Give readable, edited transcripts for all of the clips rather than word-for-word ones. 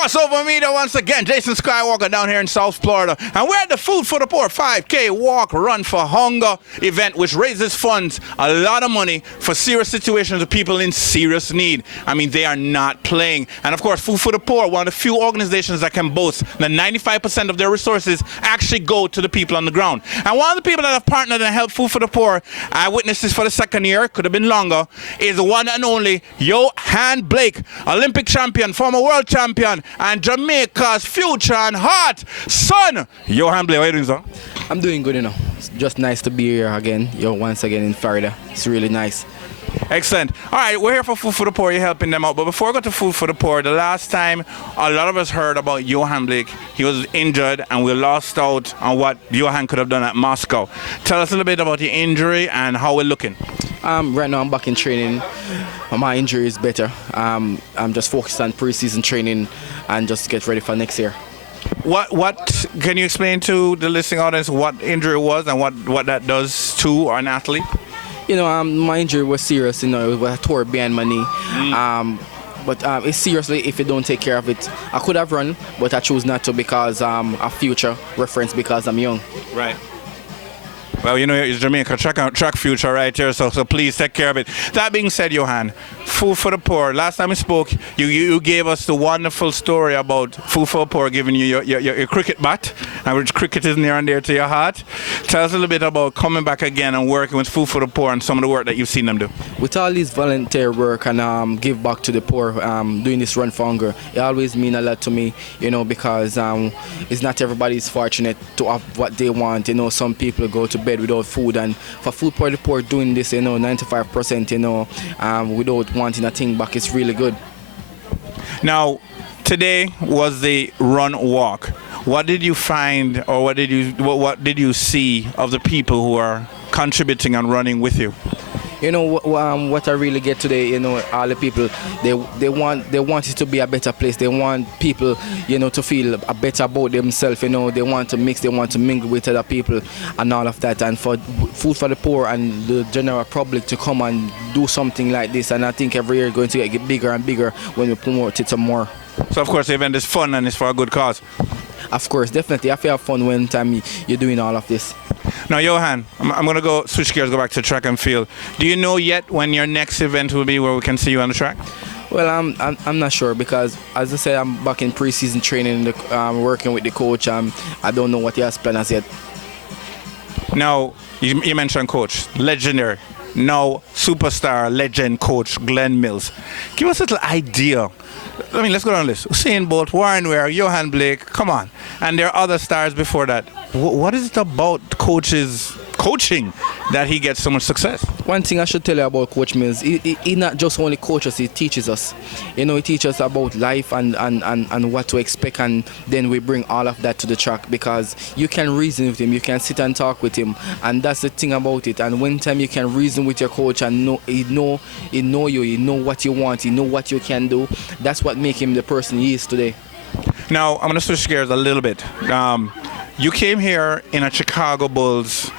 Crossover media once again. Jason Skywalker down here in South Florida. And we're at the Food for the Poor 5K Walk Run for Hunger event, which raises funds, a lot of money for serious situations of people in serious need. I mean, they are not playing. And of course, Food for the Poor, one of the few organizations that can boast that 95% of their resources actually go to the people on the ground. And one of the people that have partnered and helped Food for the Poor, I witnessed this for the second year, could have been longer, is the one and only Yohan Blake, Olympic champion, former world champion, and Jamaica's future and heart son. Yohan Blake, how are you doing, sir? I'm doing good, It's just nice to be here again, once again in Florida. It's really nice. Excellent. All right, we're here for Food for the Poor. You're helping them out. But before we go to Food for the Poor, the last time a lot of us heard about Yohan Blake, he was injured and we lost out on what Yohan could have done at Moscow. Tell us a little bit about your injury and how we're looking. Right now I'm back in training. My injury is better. I'm just focused on pre-season training and just get ready for next year. What can you explain to the listening audience what injury was and what that does to an athlete? My injury was serious. It was a tore behind my knee. But it's seriously, if you don't take care of it. I could have run, but I chose not to because a future reference because I'm young. Right. Well, it's Jamaica track future right here, so please take care of it. That being said, Yohan, Food for the Poor. Last time we spoke, you gave us the wonderful story about Food for the Poor giving you your cricket bat, and which cricket is near and dear to your heart. Tell us a little bit about coming back again and working with Food for the Poor and some of the work that you've seen them do. With all this volunteer work and give back to the poor, doing this run for hunger, it always means a lot to me, because it's not everybody's fortunate to have what they want. Some people go to bed without food, and for Food for the Poor doing this, 95%, without wanting a thing back, it's really good. Now, today was the run walk. What did you find, or what did you see of the people who are contributing and running with you? What I really get today, all the people, they want it to be a better place. They want people, to feel better about themselves. They want to mix, they want to mingle with other people and all of that. And for Food for the Poor and the general public to come and do something like this. And I think every year going to get bigger and bigger when we promote it some more. So of course the event is fun and it's for a good cause. Of course, definitely. I feel have fun when you're doing all of this. Now, Yohan, I'm going to switch gears, go back to track and field. Do you know yet when your next event will be where we can see you on the track? Well, I'm not sure because, as I said, I'm back in pre-season training, working with the coach. I don't know what he has planned as yet. Now, you mentioned coach, legendary. Now, superstar, legend coach Glenn Mills. Give us a little idea. Let's go down the list. Usain Bolt, Warren Ware, Yohan Blake, come on. And there are other stars before that. What is it about coaching that he gets so much success? One thing I should tell you about Coach Mills, he not just only coaches, he teaches us. He teaches us about life and what to expect, and then we bring all of that to the track because you can reason with him, you can sit and talk with him, and that's the thing about it. And when time you can reason with your coach and he know you, he know what you want, he know what you can do, that's what makes him the person he is today. Now, I'm going to switch gears a little bit. You came here in a Chicago Bulls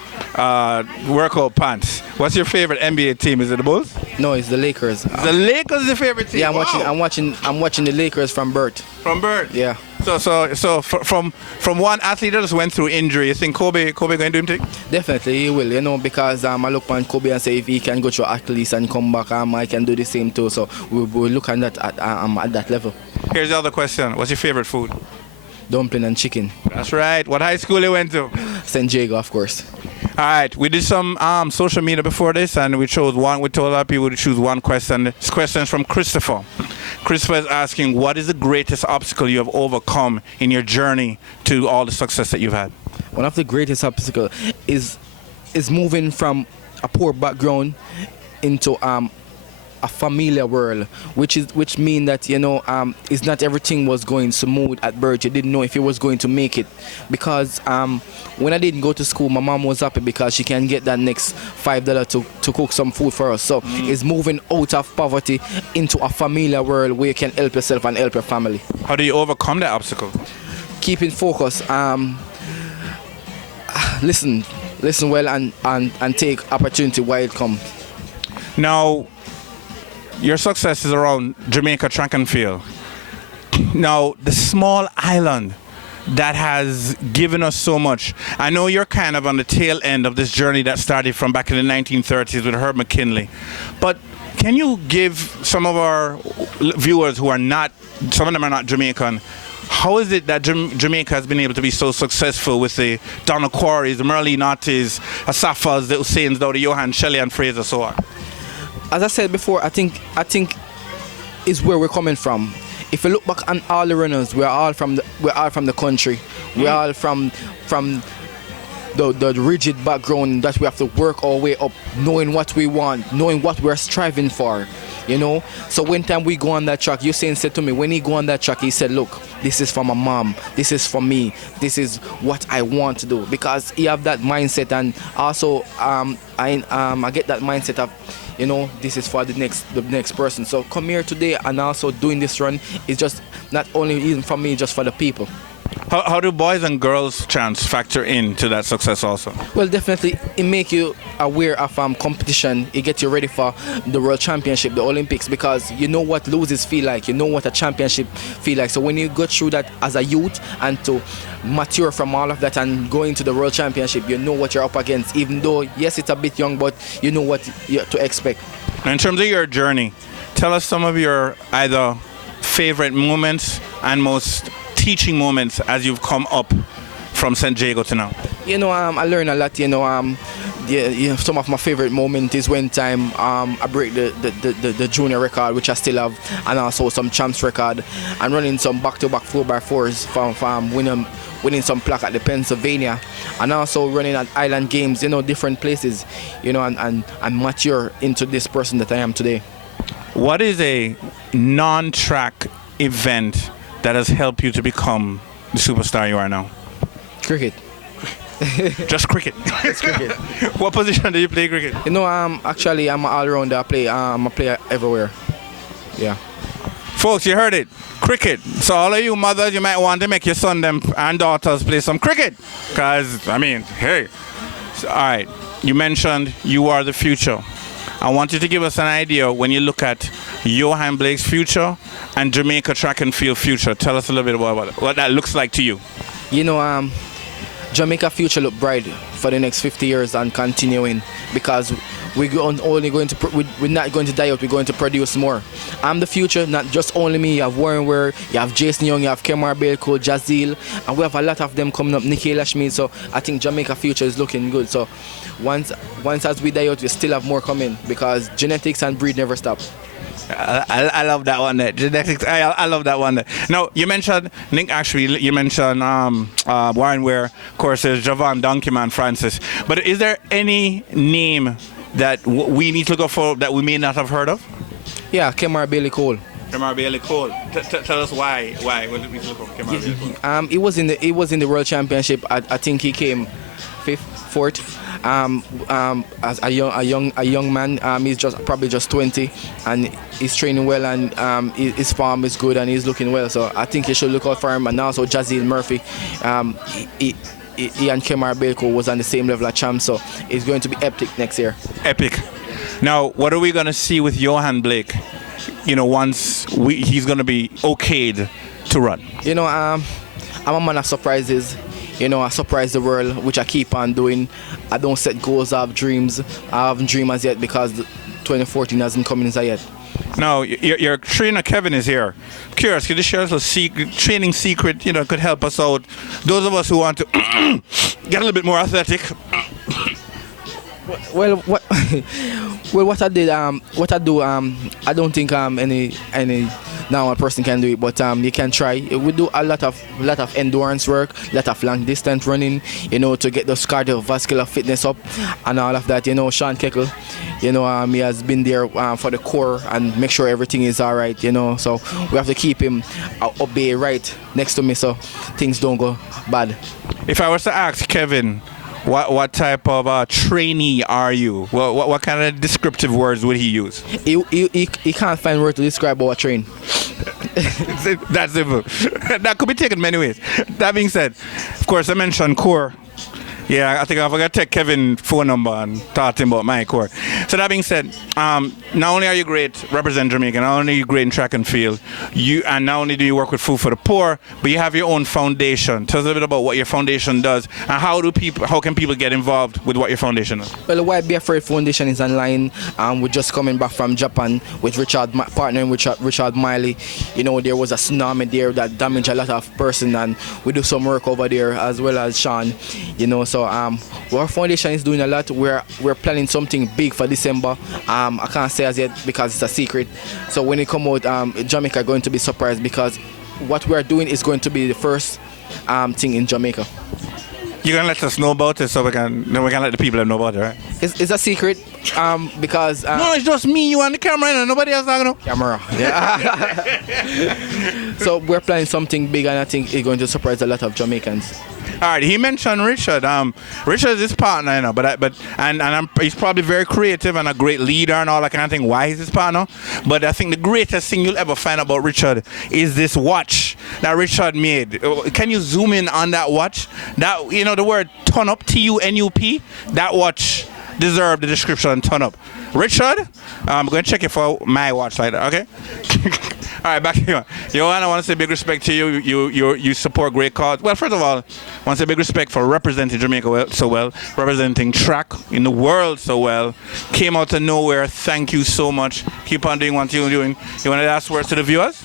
workout pants. What's your favorite NBA team? Is it the Bulls? No, it's the Lakers. The Lakers is your favorite team? Yeah, I'm watching the Lakers from birth. From birth? Yeah. So from one athlete that just went through injury, you think Kobe going to do him thing? Definitely he will, because I look on Kobe and say if he can go through Achilles and come back, I can do the same too. So we'll look at that at that level. Here's the other question. What's your favorite food? Dumpling and chicken. That's right. What high school you went to? St. Jago, of course. All right. We did some social media before this, and we told a lot of people to choose one question. This question is from Christopher. Christopher is asking, what is the greatest obstacle you have overcome in your journey to all the success that you've had? One of the greatest obstacles is moving from a poor background into a familiar world, which mean that it's not everything was going smooth at birth. You didn't know if you was going to make it because when I didn't go to school, my mom was happy because she can get that next $5 to cook some food for us. So it's moving out of poverty into a familiar world where you can help yourself and help your family. How do you overcome that obstacle? Keeping focus. Listen well and take opportunity while it comes. Now, your success is around Jamaica track and field. Now, the small island that has given us so much. I know you're kind of on the tail end of this journey that started from back in the 1930s with Herb McKinley. But can you give some of our viewers who are not, some of them are not Jamaican, how is it that Jamaica has been able to be so successful with the Donald Quarries, the Merlin Ortiz, Asafas, the Husseins, the Johan, Shelley and Fraser, so on? As I said before, I think is where we're coming from. If you look back on all the runners, we're all from the country. We're all from the rigid background that we have to work our way up, knowing what we want, knowing what we're striving for. You know, so when time we go on that track, Usain said to me, when he go on that track, he said, look, this is for my mom, this is for me, this is what I want to do, because he have that mindset. And also I get that mindset of, you know, this is for the next person. So come here today and also doing this run is just not only even for me, just for the people. How do boys and girls chants factor into that success also? Well, definitely it make you aware of competition. It gets you ready for the World Championship, the Olympics, because you know what losers feel like, you know what a championship feel like. So when you go through that as a youth and to mature from all of that and go into the World Championship, you know what you're up against, even though yes, it's a bit young, but you know what to expect. In terms of your journey, tell us some of your either favorite moments and most teaching moments as you've come up from St. Jago to now. You know, I learn a lot. You know, some of my favorite moments is when time I break the junior record, which I still have, and also some champs record, and running some back-to-back 4x4s from winning some plaque at the Pennsylvania, and also running at Island Games, you know, different places, you know, and mature into this person that I am today. What is a non-track event that has helped you to become the superstar you are now? Cricket. Just cricket. It's cricket. What position do you play cricket? You know, actually I'm an all-rounder. I play everywhere. Yeah. Folks, you heard it. Cricket. So all of you mothers, you might want to make your son them and daughters play some cricket. Because, I mean, hey. So, all right. You mentioned you are the future. I want you to give us an idea when you look at Yohan Blake's future and Jamaica track and field future. Tell us a little bit about what that looks like to you. You know, Jamaica future look bright for the next 50 years and continuing, because we're not going to die out, we're going to produce more. I'm the future, not just only me. You have Warren Ware, you have Jason Young, you have Kemar Belko, Jazeel, and we have a lot of them coming up, Nikhil Schmid. So I think Jamaica future is looking good. So once as we die out, we still have more coming, because genetics and breed never stop. I love that one there. Genetics, I love that one there. Now, you mentioned, Nick, actually, you mentioned Warren Ware, of course, there's Javon Donkeyman Francis. But is there any name that we need to look for that we may not have heard of? Yeah, Kemar Bailey Cole. Kemar Bailey Cole. Tell us why. What did we look for Kemar Bailey Cole? It was in the World Championship. I think he came fourth. As a young man, he's probably just 20, and he's training well, and his form is good, and he's looking well. So I think you should look out for him. And also Jazeel Murphy, he and Kemar Belko was on the same level of champ, so it's going to be epic next year. Epic. Now, what are we going to see with Yohan Blake? You know, once he's going to be okayed to run. You know, I'm a man of surprises. You know, I surprise the world, which I keep on doing. I don't set goals, I have dreams. I haven't dreamed as yet because 2014 hasn't come in as yet. Now, your trainer Kevin is here. Curious, could you share us a training secret, you know, could help us out? Those of us who want to get a little bit more athletic. Well, what I do, I don't think any normal person can do it, but you can try. We do a lot of endurance work, a lot of long distance running, you know, to get those cardiovascular fitness up and all of that. You know, Sean Keckle, you know, he has been there for the core and make sure everything is all right, you know. So we have to keep him obey right next to me so things don't go bad. If I was to ask Kevin, what type of trainee are you? What kind of descriptive words would he use? He can't find words to describe our train. That's simple. That could be taken many ways. That being said, of course, I mentioned core. Yeah, I think I'm going to take Kevin's phone number and talk to him about my court. So that being said, not only are you great representing Jamaica, not only are you great in track and field, and not only do you work with Food for the Poor, but you have your own foundation. Tell us a little bit about what your foundation does and how can people get involved with what your foundation does? Well, the Why Be Afraid Foundation is online. We're just coming back from Japan with partnering with Richard Miley. You know, there was a tsunami there that damaged a lot of persons, and we do some work over there as well as Sean. You know, so our foundation is doing a lot. We're planning something big for December. I can't say as yet because it's a secret. So when it come out, Jamaica going to be surprised because what we're doing is going to be the first thing in Jamaica. You're gonna let us know about it so we can let the people know about it, right? It's a secret because no, it's just me, you, and the camera, and nobody else talking. Camera. Yeah. So we're planning something big, and I think it's going to surprise a lot of Jamaicans. All right, he mentioned Richard. Richard is his partner, you know, he's probably very creative and a great leader and all that kind of thing. Why he's his partner? But I think the greatest thing you'll ever find about Richard is this watch that Richard made. Can you zoom in on that watch? That, you know, the word "turn up," TUNUP. That watch deserved the description "turn up." Richard, I'm going to check it for my watch later. Okay. All right, back to you. Yohan, I want to say big respect to you. You support great cause. Well, first of all, I want to say big respect for representing Jamaica so well, representing track in the world so well. Came out of nowhere. Thank you so much. Keep on doing what you're doing. You want to last words to the viewers?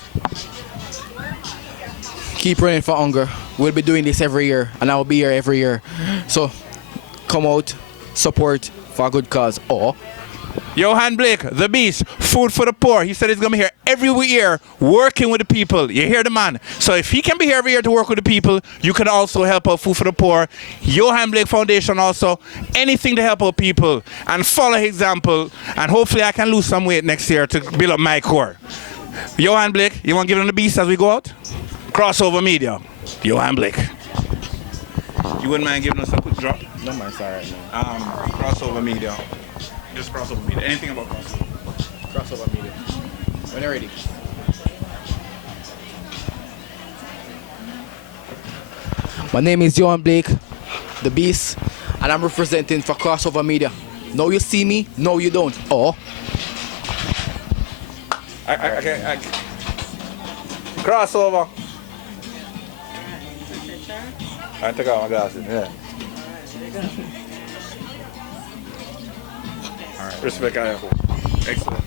Keep running for hunger. We'll be doing this every year, and I will be here every year. So come out, support for a good cause. Or Yohan Blake, the beast, Food for the Poor. He said he's going to be here every year working with the people. You hear the man. So if he can be here every year to work with the people, you can also help out Food for the Poor. Yohan Blake Foundation also. Anything to help out people and follow his example. And hopefully I can lose some weight next year to build up my core. Yohan Blake, you want to give him the beast as we go out? Crossover Media. Yohan Blake. You wouldn't mind giving us a quick drop? no, man, sorry. No. Crossover Media. Just crossover media. Anything about crossover? Crossover media. When you're ready. My name is Yohan Blake, the Beast, and I'm representing for Crossover Media. Now you see me, no you don't. Or I crossover. I take out my glasses. Yeah. Respect, I have. Excellent.